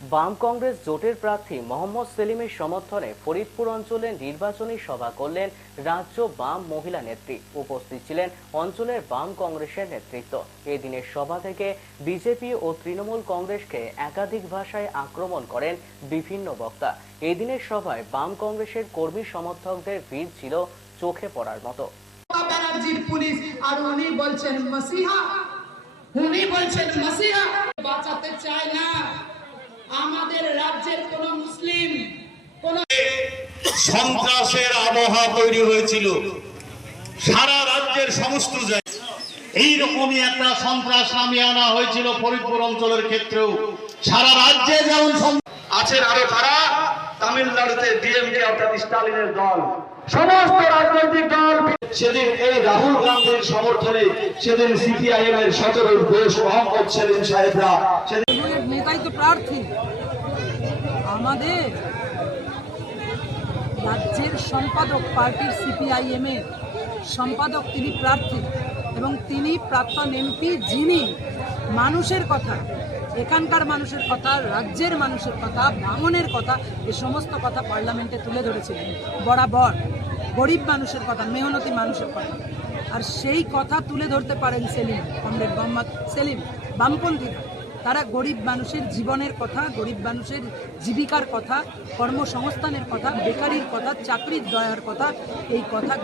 বাম কংগ্রেস জোটের প্রার্থী মোহাম্মদ সেলিমের সমর্থনে ফরিদপুর অঞ্চলে নির্বাচনী সভা করলেন রাজ্য বাম মহিলা নেত্রী। উপস্থিত ছিলেন অঞ্চলের বাম কংগ্রেসের নেতৃত্ব। এই দিনের সভা থেকে বিজেপি ও তৃণমূল কংগ্রেসকে একাধিক ভাষায় আক্রমণ করেন বিভিন্ন বক্তা। এই দিনের সভায় বাম কংগ্রেসের কর্মী সমর্থকদের ভিড় ছিল চোখে পড়ার মতো। পুলিশ আর উনি বলছেন, মসিহা। উনি বলছেন, মসিহা বাঁচাতে চায় না আমাদের রাজ্যের কোন মুসলিম কোন সন্ত্রাসের আবহাওয়া তৈরি হয়েছিল। সারা রাজ্যের সমস্ত জায়গায় এইরকমই একটা সন্ত্রাস নামিয়ে আনা হয়েছিল ফরিদপুর অঞ্চলের ক্ষেত্রেও। সারা রাজ্যে যেমন আছেন আরও কারা? তামিলনাড়ুতে ডিএমকে অর্থাৎ স্টালিনের দল। সমস্ত রাজনৈতিক দল সেদিন এই রাহুল গান্ধীর সমর্থনে সেদিন সিপিআইএম এর সতেরো ঘোষ মোহাম্মদ সেলিম সাহেবরা নেতাই তো প্রার্থী। আমাদের রাজ্যের সম্পাদক পার্টির সিপিআইএম এর সম্পাদক তিনি প্রার্থী এবং তিনি প্রাক্তন এমপি যিনি, মানুষের কথা, এখানকার মানুষের কথা, রাজ্যের মানুষের কথা ভাঙনের কথা, এ সমস্ত কথা পার্লামেন্টে তুলে ধরেছিলেন। বরাবর। গরিব মানুষের কথা মেহনতি মানুষের কথা। আর সেই কথা তুলে ধরতে পারেন সেলিম কমরেড মোহাম্মদ সেলিম বামপন্থীরা তারা গরিব মানুষের জীবনের কথা গরিব মানুষের জীবিকার কথা কর্মসংস্থানের কথা বেকারির কথা চাকরির দয়ার কথা এই কথা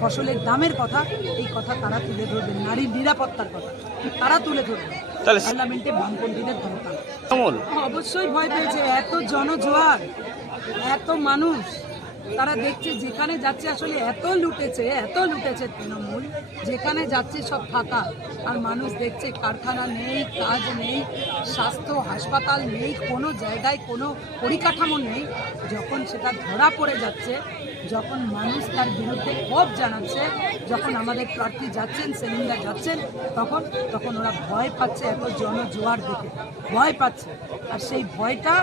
ফসলের দামের কথা এই কথা তারা তুলে ধরবেন নারীর নিরাপত্তার কথা তারা তুলে ধরবেন পার্লামেন্টে বামপন্থীদের দরকার অবশ্যই ভয় পেয়েছে এত জনজোয়ার এত মানুষ। তারা দেখছে যেখানে যাচ্ছে আসলে এত লুটেছে এত লুটেছে তৃণমূল, যেখানে যাচ্ছে সব ফাঁকা। আর মানুষ দেখছে কারখানা নেই, কাজ নেই, স্বাস্থ্য হাসপাতাল নেই, কোনো জায়গায় কোনো পরিকাঠামো নেই। যখন সেটা ধরা পড়ে যাচ্ছে যখন মানুষ তার বিরুদ্ধে ক্ষোভ জানাচ্ছে, যখন আমাদের প্রার্থী যাচ্ছেন, সেলিমদা যাচ্ছেন, তখন তখন ওরা ভয় পাচ্ছে এত জনজোয়ার দেখে। ভয় পাচ্ছে। আর সেই ভয়টা,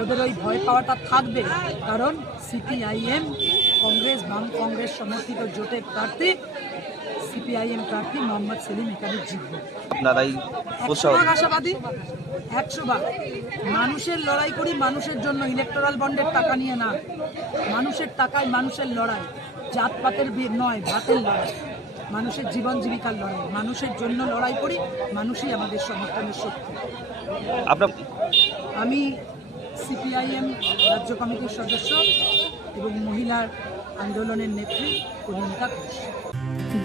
ওদের ওই ভয় পাওয়াটা থাকবে, কারণ সিপিআইএম কংগ্রেস বাম কংগ্রেস সমর্থিত জোটের প্রার্থী সিপিআইএম প্রার্থী মোহাম্মদ সেলিম এখানে জিতবে। আশাবাদী একশো ভাগ। মানুষের লড়াই করি মানুষের জন্য ইলেকটোরাল বন্ডের টাকা নিয়ে না। মানুষের টাকায় মানুষের লড়াই জাতপাতের বি- নয় ভাতের লড়াই। মানুষের জীবন জীবিকার লড়াই মানুষের জন্য লড়াই করি মানুষই আমাদের সমর্থনের শক্তি। আপনার আমি সিপিআইএম রাজ্য কমিটির সদস্য এবং মহিলার আন্দোলনের নেত্রী কনিকা ঘোষ।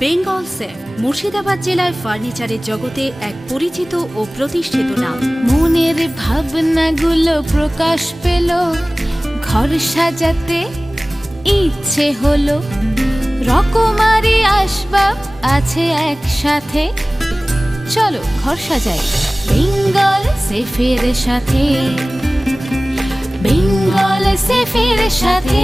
বেঙ্গল সেফ মুর্শিদাবাদ জেলায় ফার্নিচারের জগতে এক পরিচিত ও প্রতিষ্ঠিত নাম। মনের ভাবনাগুলো প্রকাশ পেল ঘর সাজাতে ইচ্ছে হলো। রকমারি আসবাব আছে একসাথে চলো ঘর সাজাই। বেঙ্গল সেফের সাথে বেঙ্গল সেফের সাথে।